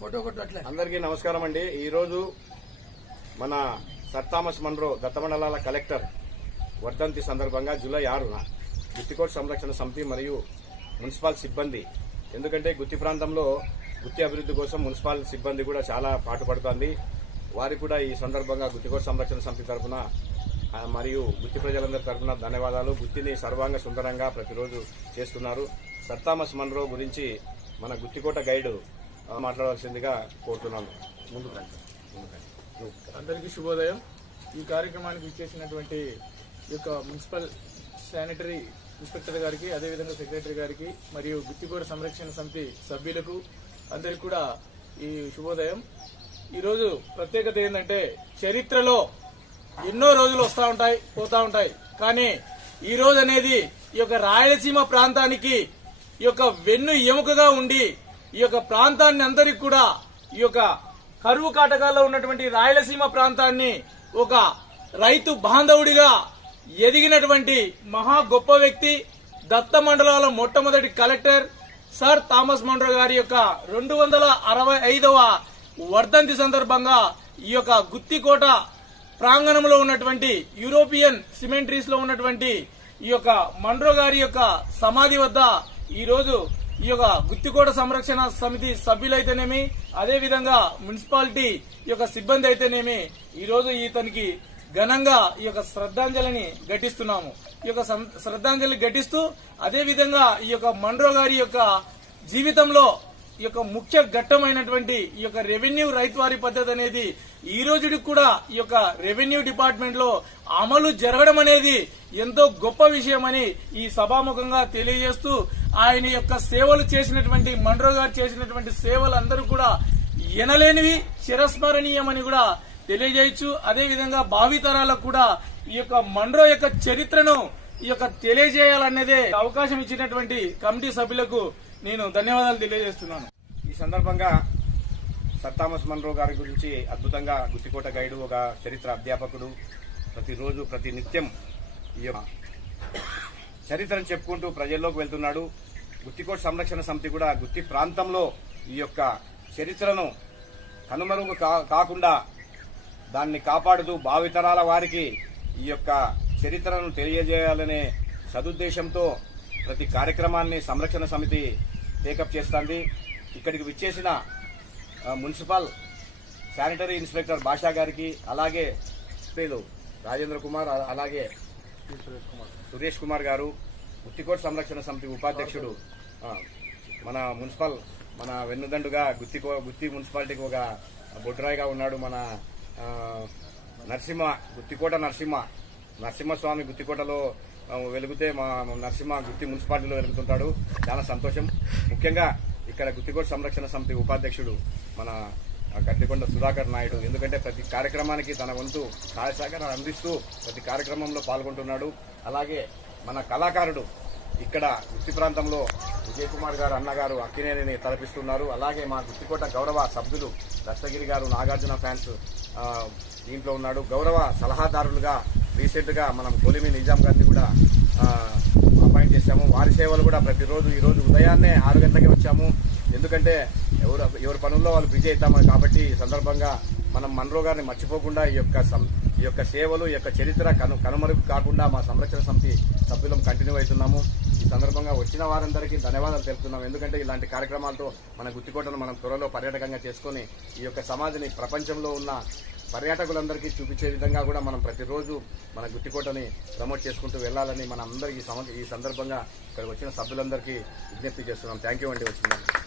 అందరికీ నమస్కారం అండి. ఈరోజు మన సర్ థామస్ మన్రో దత్తమండలాల కలెక్టర్ వర్ధంతి సందర్భంగా జూలై 6న గుత్తికోట సంరక్షణ సమితి మరియు మున్సిపల్ సిబ్బంది, ఎందుకంటే గుత్తి ప్రాంతంలో గుత్తి అభివృద్ధి కోసం మున్సిపల్ సిబ్బంది కూడా చాలా పాటుపడుతోంది. వారికి కూడా ఈ సందర్భంగా గుత్తికోట సంరక్షణ సమితి తరఫున మరియు గుత్తి ప్రజలందరి తరఫున ధన్యవాదాలు. గుత్తిని సర్వాంగ సుందరంగా ప్రతిరోజు చేస్తున్నారు. సర్ థామస్ మన్రో గురించి మన గుత్తికోట గైడ్ మాట్లాడవలసిందిగా కోరుతున్నాను. అందరికీ శుభోదయం. ఈ కార్యక్రమానికి ఇచ్చేసినటువంటి ఈ యొక్క మున్సిపల్ శానిటరీ ఇన్స్పెక్టర్ గారికి, అదేవిధంగా సెక్రటరీ గారికి మరియు గుత్తికోట సంరక్షణ సమితి సభ్యులకు అందరికీ కూడా ఈ శుభోదయం. ఈరోజు ప్రత్యేకత ఏంటంటే, చరిత్రలో ఎన్నో రోజులు వస్తూ ఉంటాయి, పోతా ఉంటాయి, కానీ ఈ రోజు అనేది ఈ యొక్క రాయలసీమ ప్రాంతానికి ఈ యొక్క వెన్ను ఎముకగా ఉండి ఈ యొక్క ప్రాంతాన్ని అందరికి కూడా ఈ యొక్క కరువు కాటకాల్లో ఉన్నటువంటి రాయలసీమ ప్రాంతాన్ని ఒక రైతు బాంధవుడిగా ఎదిగినటువంటి మహా గొప్ప వ్యక్తి, దత్త మండలాల మొట్టమొదటి కలెక్టర్ సర్ థామస్ మన్రో గారి యొక్క 265వ వర్ధంతి సందర్భంగా ఈ యొక్క గుత్తికోట ప్రాంగణంలో ఉన్నటువంటి యూరోపియన్ సిమెంట్రీస్ లో ఉన్నటువంటి ఈ యొక్క మన్రో గారి యొక్క సమాధి వద్ద ఈ రోజు ఈ యొక్క గుత్తికోట సంరక్షణ సమితి సభ్యులైతేనేమి, అదేవిధంగా మున్సిపాలిటీ యొక్క సిబ్బంది అయితేనేమి ఈ రోజు ఇతనికి ఘనంగా ఈ యొక్క శ్రద్ధాంజలిని ఘటిస్తున్నాము. ఈ యొక్క శ్రద్ధాంజలి ఘటిస్తూ అదేవిధంగా ఈ యొక్క మన్రో గారి యొక్క జీవితంలో ఈ యొక్క ముఖ్య ఘట్టమైనటువంటి ఈ యొక్క రెవెన్యూ రైతువారీ పద్ధతి అనేది ఈ రోజుకి కూడా ఈ యొక్క రెవెన్యూ డిపార్ట్మెంట్ లో అమలు జరగడం అనేది ఎంతో గొప్ప విషయమని ఈ సభాముఖంగా తెలియజేస్తూ, ఆయన యొక్క సేవలు చేసినటువంటి మన్రో గారు చేసినటువంటి సేవలు అందరూ కూడా ఎనలేనివి, చిరస్మరణీయమని కూడా తెలియజేయచ్చు. అదేవిధంగా భావితరాలకు కూడా ఈ యొక్క మన్రో యొక్క చరిత్రను ఈ యొక్క తెలియజేయాలన్నదే అవకాశం ఇచ్చినటువంటి కమిటీ సభ్యులకు నేను ధన్యవాదాలు తెలియజేస్తున్నాను. ఈ సందర్భంగా సర్ థామస్ మన్రో గారి గురించి అద్భుతంగా గుత్తికోట గైడు, ఒక చరిత్ర అధ్యాపకుడు, ప్రతిరోజు ప్రతి నిత్యం ఈ యొక్క చరిత్రను చెప్పుకుంటూ ప్రజల్లోకి వెళ్తున్నాడు. గుత్తికోట సంరక్షణ సమితి కూడా గుత్తి ప్రాంతంలో ఈ యొక్క చరిత్రను కనుమరుగు కాకుండా దాన్ని కాపాడుతూ భావితరాల వారికి ఈ యొక్క చరిత్రను తెలియజేయాలనే సదుద్దేశంతో ప్రతి కార్యక్రమాన్ని సంరక్షణ సమితి టేకప్ చేస్తుంది. ఇక్కడికి విచ్చేసిన మున్సిపల్ శానిటరీ ఇన్స్పెక్టర్ భాషా గారికి, అలాగే రాజేంద్ర కుమార్, అలాగే సురేష్ కుమార్ గారు, గుత్తికోట సంరక్షణ సమితి ఉపాధ్యక్షుడు, మన మున్సిపల్ మన వెన్నుదండుగా గుత్తి మున్సిపాలిటీకి ఒక బొడ్రాయిగా ఉన్నాడు మన గుత్తికోట నరసింహస్వామి గుత్తికోటలో వెలుగుతే మా నరసింహ గుత్తి మున్సిపాలిటీలో వెలుగుతుంటాడు. చాలా సంతోషం. ముఖ్యంగా ఇక్కడ గుత్తికోట సంరక్షణ సమితి ఉపాధ్యక్షుడు మన గడ్డికొండ సుధాకర్ నాయుడు, ఎందుకంటే ప్రతి కార్యక్రమానికి తన వంతు సహాయ సహకారాలు అందిస్తూ ప్రతి కార్యక్రమంలో పాల్గొంటున్నాడు. అలాగే మన కళాకారుడు ఇక్కడ గుత్తి ప్రాంతంలో విజయ్ కుమార్ గారు అన్నగారు అక్కినేనిని తలపిస్తున్నారు. అలాగే మా గుత్తికోట గౌరవ సభ్యులు దస్తగిరి గారు, నాగార్జున ఫ్యాన్స్ దీంట్లో ఉన్నాడు. గౌరవ సలహాదారులుగా రీసెంట్ గా మనం కొలిమి నిజాం గారిని కూడా అపాయింట్ చేశాము. వారి సేవలు కూడా ప్రతిరోజు, ఈ రోజు ఉదయాన్నే 6 గంటలకే వచ్చాము. ఎందుకంటే ఎవరి పనుల్లో వాళ్ళు బిజీ అవుతాము కాబట్టి ఈ సందర్భంగా మనం మన్రో గారిని మర్చిపోకుండా ఈ యొక్క సేవలు, ఈ యొక్క చరిత్ర కనుమరుగు కాకుండా మా సంరక్షణ సమితి సభ్యులం కంటిన్యూ అవుతున్నాము. ఈ సందర్భంగా వచ్చిన వారందరికీ ధన్యవాదాలు తెలుపుతున్నాం. ఎందుకంటే ఇలాంటి కార్యక్రమాలతో మన గుత్తికోటను మనం త్వరలో పర్యాటకంగా చేసుకుని ఈ యొక్క సమాధిని ప్రపంచంలో ఉన్న పర్యాటకులందరికీ చూపించే విధంగా కూడా మనం ప్రతిరోజు మన గుత్తికోటని ప్రమోట్ చేసుకుంటూ వెళ్లాలని మన అందరికీ ఈ సందర్భంగా ఇక్కడికి వచ్చిన సభ్యులందరికీ విజ్ఞప్తి చేస్తున్నాం. థ్యాంక్ యూ అండి వచ్చిందని.